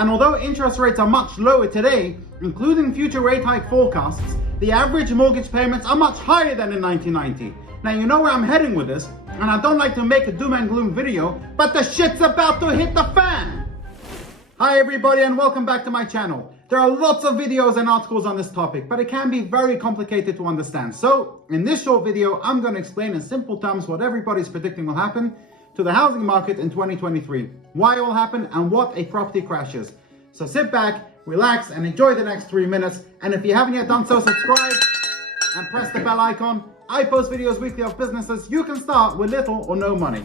And although interest rates are much lower today, including future rate hike forecasts, the average mortgage payments are much higher than in 1990. Now you know where I'm heading with this, and I don't like to make a doom and gloom video, but the shit's about to hit the fan! Hi everybody and welcome back to my channel. There are lots of videos and articles on this topic, but it can be very complicated to understand. So, in this short video, I'm going to explain in simple terms what everybody's predicting will happen to the housing market in 2023, why it will happen, and what a property crash is. So sit back, relax, and enjoy the next 3 minutes. And if you haven't yet done so, subscribe and press the bell icon. I post videos weekly of businesses you can start with little or no money.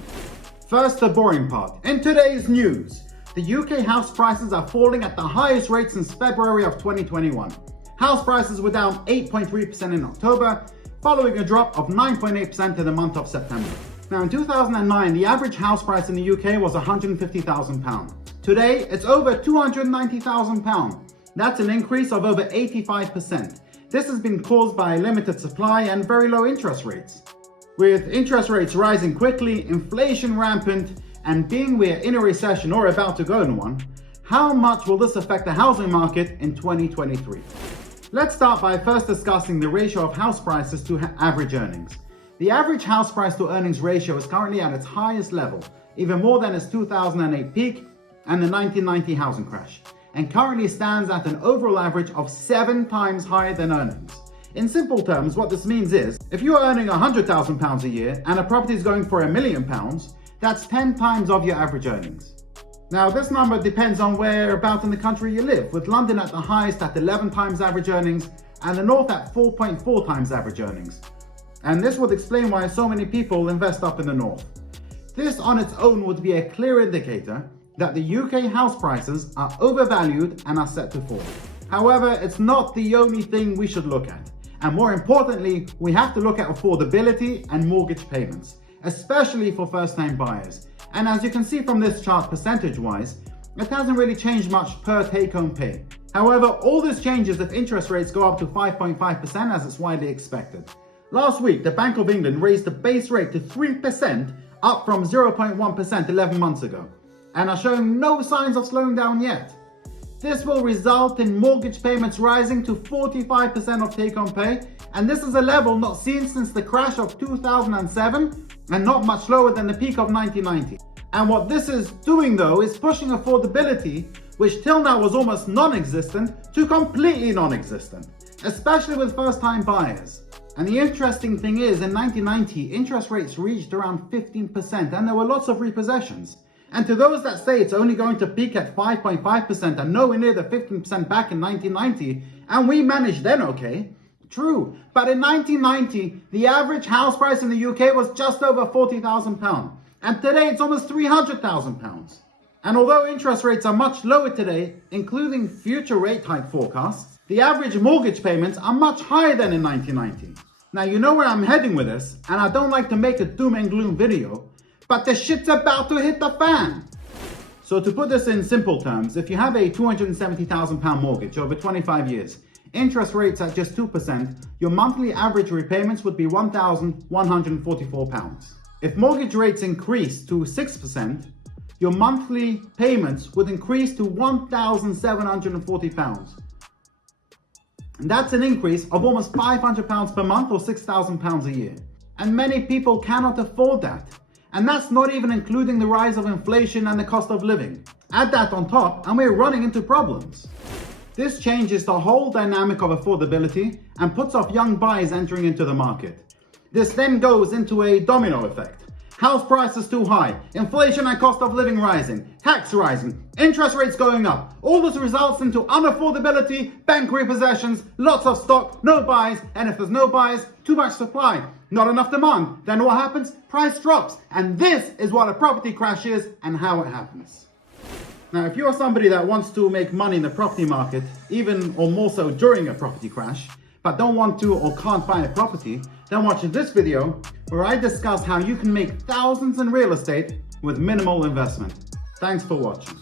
First, the boring part. In today's news, the UK house prices are falling at the highest rate since February of 2021. House prices were down 8.3% in October, following a drop of 9.8% in the month of September. Now in 2009, the average house price in the UK was £150,000. Today, it's over £290,000. That's an increase of over 85%. This has been caused by limited supply and very low interest rates. With interest rates rising quickly, inflation rampant, and being we're in a recession or about to go in one, how much will this affect the housing market in 2023? Let's start by first discussing the ratio of house prices to average earnings. The average house price to earnings ratio is currently at its highest level, even more than its 2008 peak and the 1990 housing crash, and currently stands at an overall average of 7 times higher than earnings. In simple terms, what this means is, if you are earning £100,000 a year and a property is going for £1 million, that's 10 times of your average earnings. Now, this number depends on whereabout in the country you live, with London at the highest at 11 times average earnings and the North at 4.4 times average earnings. And this would explain why so many people invest up in the North. This on its own would be a clear indicator that the UK house prices are overvalued and are set to fall. However, it's not the only thing we should look at. And more importantly, we have to look at affordability and mortgage payments, especially for first-time buyers. And as you can see from this chart percentage-wise, it hasn't really changed much per take-home pay. However, all this changes if interest rates go up to 5.5% as it's widely expected. Last week, the Bank of England raised the base rate to 3%, up from 0.1% 11 months ago, and are showing no signs of slowing down yet. This will result in mortgage payments rising to 45% of take-home pay, and this is a level not seen since the crash of 2007 and not much lower than the peak of 1990. And what this is doing though is pushing affordability, which till now was almost non-existent, to completely non-existent, especially with first-time buyers. And the interesting thing is, in 1990, interest rates reached around 15% and there were lots of repossessions. And to those that say it's only going to peak at 5.5% and nowhere near the 15% back in 1990, and we managed then okay, true, but in 1990, the average house price in the UK was just over £40,000, and today it's almost £300,000. And although interest rates are much lower today, including future rate hike forecasts, the average mortgage payments are much higher than in 1990. Now you know where I'm heading with this, and I don't like to make a doom and gloom video, but the shit's about to hit the fan. So to put this in simple terms, if you have a £270,000 mortgage over 25 years, interest rates at just 2%, your monthly average repayments would be £1,144. If mortgage rates increase to 6%, your monthly payments would increase to £1,740. And that's an increase of almost £500 per month or £6,000 a year. And many people cannot afford that. And that's not even including the rise of inflation and the cost of living. Add that on top and we're running into problems. This changes the whole dynamic of affordability and puts off young buyers entering into the market. This then goes into a domino effect. House prices too high, inflation and cost of living rising, tax rising, interest rates going up. All this results into unaffordability, bank repossessions, lots of stock, no buyers, and if there's no buyers, too much supply, not enough demand. Then what happens? Price drops. And this is what a property crash is and how it happens. Now, if you're somebody that wants to make money in the property market, even or more so during a property crash, but don't want to or can't buy a property, then watch this video where I discuss how you can make thousands in real estate with minimal investment. Thanks for watching.